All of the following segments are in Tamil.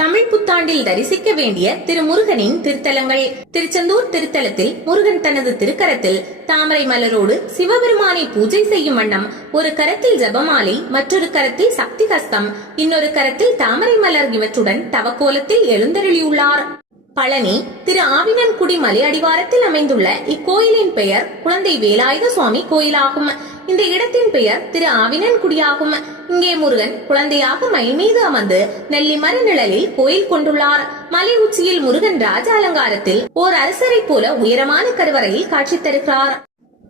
தமிழ் புத்தாண்டில் தரிசிக்க வேண்டிய திருமுருகனின் திருத்தலங்கள். திருச்செந்தூர் திருத்தலத்தில் முருகன் தனது திருக்கரத்தில் தாமரை மலரோடு சிவபெருமானை பூஜை செய்யும் வண்ணம் ஒரு கரத்தில் ஜபமாலை மற்றொரு கரத்தில் சக்தி ஹஸ்தம் இன்னொரு கரத்தில் தாமரை மலர் இவற்றுடன் தவக்கோலத்தில் எழுந்தருளியுள்ளார். பழனி திரு ஆவினன்குடி மலை அடிவாரத்தில் அமைந்துள்ள இக்கோயிலின் பெயர் குழந்தை வேலாயுத சுவாமி கோயிலாகும். இந்த இடத்தின் பெயர் திரு ஆவினன்குடியாகும். இங்கே முருகன் குழந்தையாக மயில் மீது அமர்ந்து நெல்லி மர நிழலில் கோயில் கொண்டுள்ளார். மலை உச்சியில் முருகன் ராஜ அலங்காரத்தில் ஓர் அரசரைப் போல உயரமான கருவறையில் காட்சி தருகிறார்.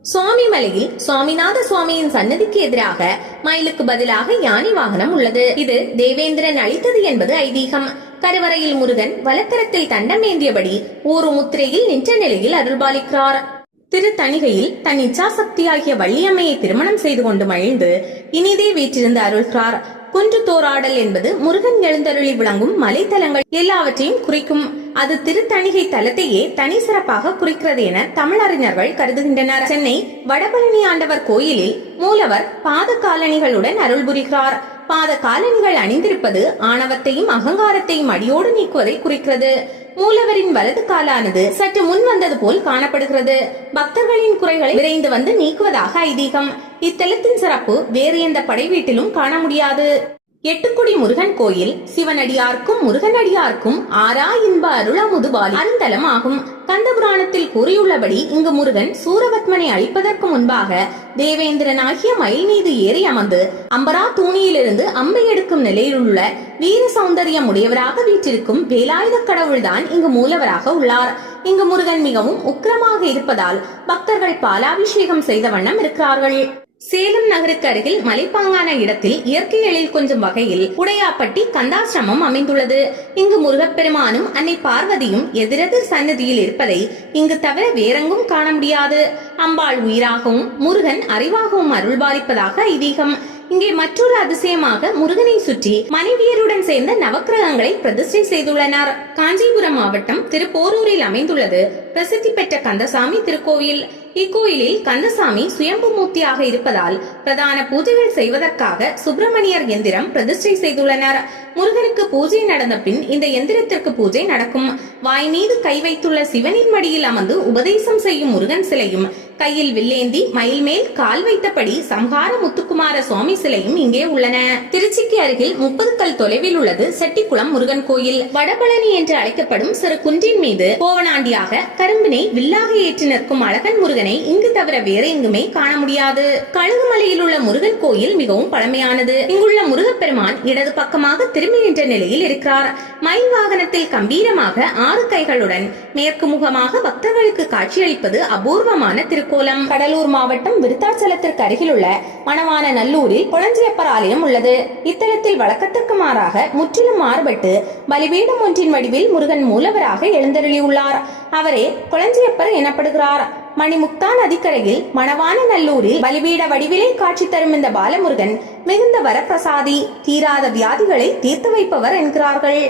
சுவாமி மலையில் சுவாமிநாத சுவாமியின் சன்னதிக்கு எதிராக மயிலுக்கு பதிலாக யானை வாகனம் உள்ளது. இது தேவேந்திரன் அளித்தது என்பது ஐதீகம். கருவறையில் முருகன் வலக்கரத்தில் தண்டமேந்தியபடி ஒரு முத்திரையில் நின்ற நிலையில் அருள்பாலிக்கிறார். திரு தணிகையில் தன் இச்சாசக்தியாகிய வள்ளியம்மையை திருமணம் செய்து கொண்டு மகிழ்ந்து இனிதே வீற்றிருந்து அருள்கிறார். குன்று தோராடல் என்பது முருகன் எழுந்தருளி விளங்கும் மலைத்தலங்கள் எல்லாவற்றையும் குறிக்கும். அது திருத்தணிகை தலத்தையே தனி சிறப்பாக குறிக்கிறது என தமிழறிஞர்கள் கருதுகின்றனர். சென்னை வடபழனி ஆண்டவர் கோயிலில் மூலவர் பாத காலணிகளுடன் அருள் புரிகிறார் பாத காலன்கள் அணிந்திருப்பது ஆணவத்தையும் அகங்காரத்தையும் அடியோடு நீக்குவதை குறிக்கிறது. மூலவரின் வலது காலானது சற்று முன் வந்தது போல் காணப்படுகிறது. பக்தர்களின் குறைகளை விரைந்து வந்து நீக்குவதாக ஐதீகம். இத்தலத்தின் சிறப்பு வேறு எந்த படை வீட்டிலும் காண முடியாது. எட்டுக்குடி முருகன் கோயில் சிவனடியார்க்கும் முருகனடியார்க்கும் ஆரா இன்ப அருளமுதுபாலி அருந்தலம் ஆகும். கந்தபுராணத்தில் கூறியுள்ளபடி இங்கு முருகன் சூரபத்மனை அழிப்பதற்கு முன்பாக தேவேந்திரன் ஆகிய மயில் மீது ஏறி அமர்ந்து அம்பரா தூணியிலிருந்து அம்பை எடுக்கும் நிலையிலுள்ள வீர சௌந்தரியம் உடையவராக வீற்றிருக்கும் வேலாயுத கடவுள்தான் இங்கு மூலவராக உள்ளார். இங்கு முருகன் மிகவும் உக்கிரமாக இருப்பதால் பக்தர்கள் பாலாபிஷேகம் செய்த வண்ணம் இருக்கிறார்கள். சேலம் நகருக்கு அருகில் மலைப்பாங்கான இடத்தில் இயற்கை எழில் கொஞ்சம் வகையில் உடையாப்பட்டி கந்தாசிரமம் அமைந்துள்ளது. இங்கு முருகப்பெருமானும் அன்னை பார்வதியும் எதிரெதிர் சன்னதியில் இருப்பதை இங்கு தவிர வேறெங்கும் காண முடியாது. அம்பாள் உயிராகவும் முருகன் அறிவாகவும் அருள்பாலிப்பதாக ஐதீகம். இங்கே மற்றொரு அதிசயமாக முருகனை சுற்றி மனைவியருடன் சேர்ந்த நவக்கிரகங்களை பிரதிஷ்டை செய்துள்ளனர். காஞ்சிபுரம் மாவட்டம் திருப்போரூரில் அமைந்துள்ளது. பிரசித்தி பெற்ற கந்தசாமி திருக்கோயில் இக்கோயிலில் கந்தசாமி சுயம்பு மூர்த்தியாக இருப்பதால் பிரதான பூஜைகள் செய்வதற்காக சுப்பிரமணியர் எந்திரம் பிரதிஷ்டை செய்துள்ளனர். முருகனுக்கு பூஜை நடந்த பின் இந்த எந்திரத்திற்கு பூஜை நடக்கும். வாய் மீது கை வைத்துள்ள சிவனின் மடியில் அமர்ந்து உபதேசம் செய்யும் முருகன் சிலையும் கையில் வில்லேந்தி மயில் மேல் கால் வைத்தபடி சம்ஹார முத்துக்குமார சுவாமி சிலையும் இங்கே உள்ளன. திருச்சிக்கு அருகில் முப்பது கல் தொலைவில் உள்ளது செட்டிக்குளம் முருகன் கோயில். வடபழனி என்று அழைக்கப்படும் சிறு குன்றின் மீது கோவனாண்டியாக கரும்பினை வில்லாக ஏற்றி நிற்கும் அழகன் முருகன் முருகனை இங்கு தவிர வேற எங்குமே காண முடியாது. கழுகுமலையில் உள்ள முருகன் கோயில் மிகவும் பழமையானது. இங்குள்ள முருகப்பெருமான் இடது பக்கமாக திரும்பி நின்ற நிலையில் இருக்கிறார். மயில் வாகனத்தில் கம்பீரமாக ஆறு கைகளுடன் மேற்கு முகமாக பக்தர்களுக்கு காட்சியளிப்பது அபூர்வமான திருக்கோலம். கடலூர் மாவட்டம் விருத்தாச்சலத்திற்கு அருகிலுள்ள மணவான நல்லூரில் குழஞ்சியப்பர் ஆலயம் உள்ளது. இத்தலத்தில் வழக்கத்திற்கு மாறாக முற்றிலும் மாறுபட்டு பலிபீடம் ஒன்றின் வடிவில் முருகன் மூலவராக எழுந்தருளியுள்ளார். அவரே குழஞ்சியப்பர் எனப்படுகிறார். மணிமுக்தா நதிக்கரையில் மணவான நல்லூரில் பலிபீட வடிவிலே காட்சி தரும் இந்த பாலமுருகன் மிகுந்த வரப்பிரசாதி தீராத வியாதிகளை தீர்த்து வைப்பவர் என்கிறார்கள்.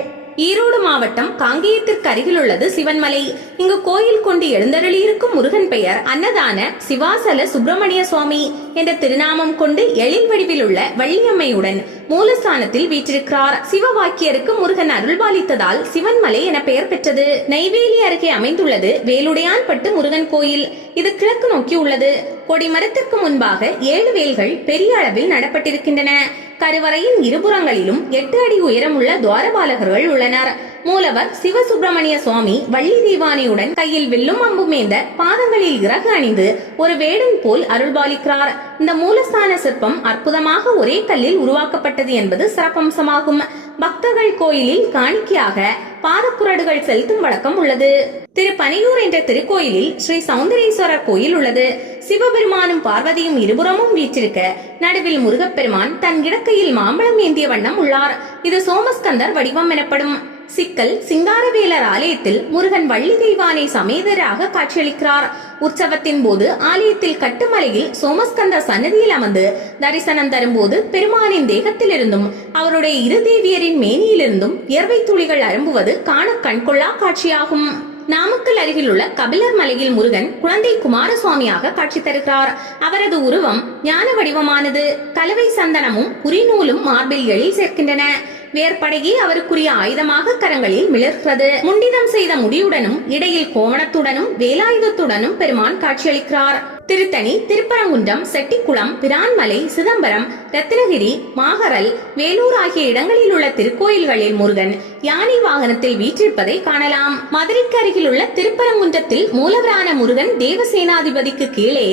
ஈரோடு மாவட்டம் காங்கேயத்திற்கு அருகில் உள்ளது சிவன்மலை. இங்கு கோயில் கொண்டு எழுந்தருளியிருக்கும் முருகன் பெயர் அன்னதான சிவாசல சுப்பிரமணிய சுவாமி என்ற திருநாமம் கொண்டு எழில் வடிவில் உள்ள வள்ளியம்மையுடன் மூலஸ்தானத்தில் வீற்றிருக்கிறார். சிவவாக்கியருக்கு முருகன் அருள்பாலித்ததால் சிவன்மலை என பெயர் பெற்றது. நெய்வேலி அருகே அமைந்துள்ளது வேலுடையான்பட்டு முருகன் கோயில். இது கிழக்கு நோக்கி உள்ளது. கொடிமரத்திற்கு முன்பாக ஏழு வேல்கள் பெரிய அளவில் நடப்பட்டிருக்கின்றன. கருவறையின் இருபுறங்களிலும் எட்டு அடி உயரமுள்ள துவாரபாலகர்கள் உள்ளனர். மூலவர் சிவசுப்பிரமணிய சுவாமி வள்ளி தீவானியுடன் கையில் வில்லும் அம்புமேந்த பாதங்களில் இறகு அணிந்து ஒரு வேடன் போல் அருள்பாலிக்கிறார். இந்த மூலஸ்தான சிற்பம் அற்புதமாக ஒரே கல்லில் உருவாக்கப்பட்டது என்பது சிறப்பம்சமாகும். பக்தர்கள் கோயிலில் காணிக்கையாக பாதக்குரடுகள் செலுத்தும் வழக்கம் உள்ளது. திரு என்ற திருக்கோயிலில் ஸ்ரீ சௌந்தரேஸ்வரர் கோயில் உள்ளது. சிவபெருமானும் பார்வதியும் இருபுறமும் வீற்றிருக்க நடுவில் முருகப்பெருமான் தன் இடக்கையில் மாம்பழம் ஏந்திய வண்ணம் உள்ளார். இது சோமஸ்கந்தர் வடிவம் எனப்படும். சிக்கல் சிங்காரவேலர் ஆலயத்தில் முருகன் வள்ளி தெய்வானை சமேதராக காட்சியளிக்கிறார். உற்சவத்தின் போது ஆலயத்தில் கட்டுமலையில் சோமஸ்கந்த சன்னதியில் அமர்ந்து தரிசனம் தரும்போது பெருமானின் தேகத்திலிருந்தும் அவருடைய இரு தேவியரின் மேனியிலிருந்தும் வியர்வை துளிகள் அரும்புவது காண கண்கொள்ளா காட்சியாகும். நாமக்கல் அருகில் உள்ள கபிலர் மலையில் முருகன் குழந்தை குமாரசுவாமியாக காட்சி தருகிறார். அவரது உருவம் ஞான வடிவமானது. கலவை சந்தனமும் புரிநூலும் மார்பில் எழில் சேர்க்கின்றன. வேற்படையே அவருக்குரிய ஆயுதமாக கரங்களில் மிளர்கிறது. முண்டிதம் செய்த முடியுடனும் இடையில் கோவணத்துடனும் வேலாயுதத்துடனும் பெருமான் காட்சியளிக்கிறார். திருத்தணி திருப்பரங்குன்றம் செட்டிக்குளம் பிரான்மலை சிதம்பரம் ரத்னகிரி மாகரல் வேலூர் ஆகிய இடங்களில் உள்ள திருக்கோயில்களில் முருகன் யானை வாகனத்தில் வீற்றிருப்பதை காணலாம். மதுரைக்கு அருகில் உள்ள திருப்பரங்குன்றத்தில் மூலவரான முருகன் தேவசேனாதிபதிக்கு கீழே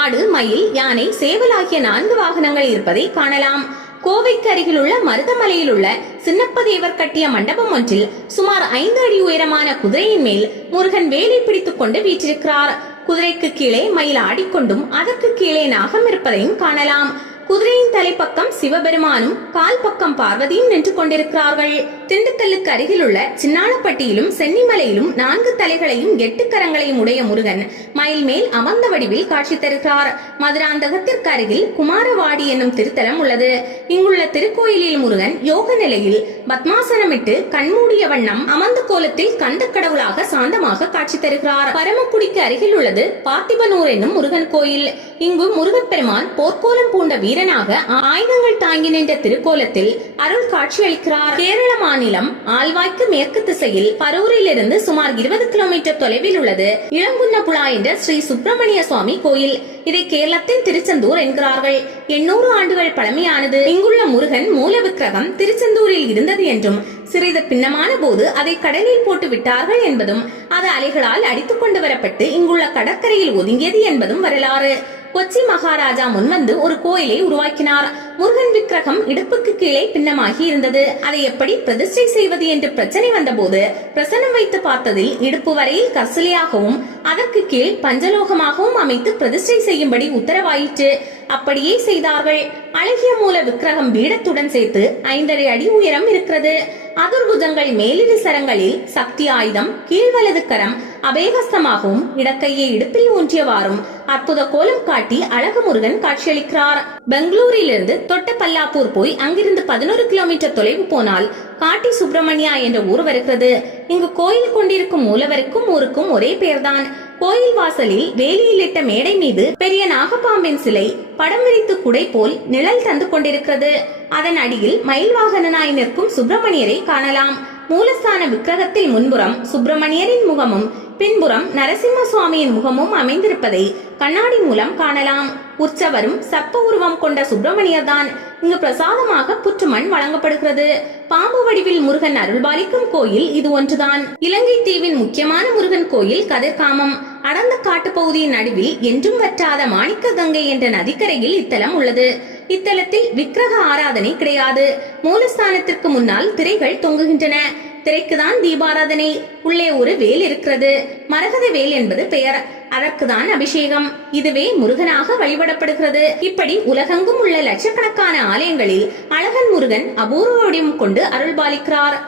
ஆடு மயில் யானை சேவல் ஆகிய நான்கு வாகனங்கள் இருப்பதை காணலாம். கோவைக்கு அருகில் உள்ள மருதமலையில் உள்ள சின்னப்பதேவர் கட்டிய மண்டபம் ஒன்றில் சுமார் ஐந்து அடி உயரமான குதிரையின் மேல் முருகன் வேலை பிடித்துக் கொண்டு வீற்றிருக்கிறார். குதிரைக்கு கீழே மயில் ஆடிக்கொண்டும் அதற்கு கீழே நாகம் இருப்பதையும் காணலாம். குதிரையின் தலைப்பக்கம் சிவபெருமானும் கால் பக்கம் பார்வதியும் நின்று கொண்டிருக்கிறார்கள். திண்டுக்கல்லுக்கு அருகில் உள்ள சின்னாளப்பட்டியிலும் சென்னிமலையிலும் நான்கு தலைகளையும் எட்டு கரங்களையும் உடைய முருகன் மயில் மேல் அமர்ந்த வடிவில் காட்சி தருகிறார். மதுராந்தகத்திற்கு அருகில் குமாரவாடி என்னும் திருத்தலம் உள்ளது. இங்குள்ள திருக்கோயிலில் முருகன் யோக நிலையில் பத்மாசனமிட்டு கண்மூடிய வண்ணம் அமர்ந்த கோலத்தில் கந்த கடவுளாக சாந்தமாக காட்சி தருகிறார். பரமக்குடிக்கு அருகில் உள்ளது பார்த்திபனூர் என்னும் முருகன் கோயில். இங்கு முருகப்பெருமான் போர்க்கோலம் பூண்ட வீரனாக ஆயுதங்கள் தாங்கி நின்ற திருக்கோலத்தில் அருள் காட்சியளிக்கிறார். கேரளமான மாநிலம் ஆழ்வாய்க்கு மேற்கு திசையில் பரூரிலிருந்து சுமார் இருபது கிலோமீட்டர் தொலைவில் உள்ளது. இளங்குன்னப்புழா என்ற ஸ்ரீ சுப்பிரமணிய சுவாமி கோயில். இதை கேரளத்தின் திருச்செந்தூர் என்கிறார்கள். எண்ணூறு ஆண்டுகள் பழமையானது. இங்குள்ள முருகன் மூல விக்கிரகம் திருச்செந்தூரில் இருந்தது என்றும் சிறிது பின்னமான போது அதை கடலில் போட்டு விட்டார்கள் என்பதும் அது அலைகளால் அடித்துக் கொண்டு வரப்பட்டு இங்குள்ள கடற்கரையில் ஒதுங்கியது என்பதும் வரலாறு. கொச்சி மகாராஜா முன்வந்து ஒரு கோயிலை உருவாக்கினார். முருகன் விக்கிரகம் இடுப்புக்கு கீழே பின்னமாகி இருந்தது. அதை எப்படி பிரதிஷ்டை செய்வது என்று பிரச்சனை வந்தபோது பிரசனம் வைத்து பார்த்ததில் இடுப்பு வரையில் கசலியாகவும் அதற்கு கீழ் பஞ்சலோகமாகவும் அமைத்து பிரதிஷ்டை செய்யும்படி உத்தரவாயிற்று. அப்படியே செய்தார்கள். அழகிய மூல விக்கிரகம் பீடத்துடன் சேர்த்து ஐந்தரை அடி உயரம் இருக்கிறது. அதுர்புஜங்கள் மேலிரு சரங்களில் சக்தி ஆயுதம் கீழ்வலது கரம் அபேகஸ்தமாகவும் இடக்கையை இடுப்பில் ஊன்றியவாறும் அற்புத கோலம் காட்டி அழகு முருகன் காட்சியளிக்கிறார். பெங்களூரிலிருந்து தொட்டபல்லாப்பூர் போய் அங்கிருந்து பதினோரு கிலோமீட்டர் தொலைவு போனால் காட்டி சுப்பிரமணியா என்ற ஊர் வருகிறது இங்கு கோயில் கொண்டிருக்கும் மூலவருக்கும் ஊருக்கும் ஒரே பெயர்தான். கோயில் வாசலில் வேலியில் இட்ட மேடை மீது பெரிய நாகப்பாம்பின் சிலை படம் விரித்து குடை போல் நிழல் தந்து கொண்டிருக்கிறது. அதன் அடியில் மயில் வாகனனாய் நிற்கும் சுப்பிரமணியரை காணலாம். மூலஸ்தான விக்கிரகத்தில் முன்புறம் சுப்பிரமணியரின் முகமும் பின்புறம் நரசிம்ம சுவாமியின் முகமும் அமைந்திருப்பதை கண்ணாடி மூலம் காணலாம். உற்சவரும் சப்ப உருவம் கொண்ட சுப்பிரமணியர் தான் இங்கு பிரசாதமாக புற்றுமண் வழங்கப்படுகிறது. பாம்பு வடிவில் முருகன் அருள்பாலிக்கும் கோயில் இது ஒன்றுதான். இலங்கை தீவின் முக்கியமான முருகன் கோயில் கதிர்காமம். அடர்ந்த காட்டுப்பகுதியின் நடுவில் என்றும் வற்றாத மாணிக்க கங்கை என்ற நதிக்கரையில் இத்தலம் உள்ளது. இத்தலத்தில் விக்கிரக ஆராதனை கிடையாது. மூலஸ்தானத்திற்கு முன்னால் திரைகள் தொங்குகின்றன. திரைக்குதான் தீபாராதனை. உள்ளே ஒரு வேல் இருக்கிறது. மரகத வேல் என்பது பெயர். அதற்குதான் அபிஷேகம். இதுவே முருகனாக வழிபடப்படுகிறது. இப்படி உலகெங்கும் உள்ள லட்சக்கணக்கான ஆலயங்களில் அழகன் முருகன் அபூர்வ வடிவம் கொண்டு அருள்பாலிக்கிறார்.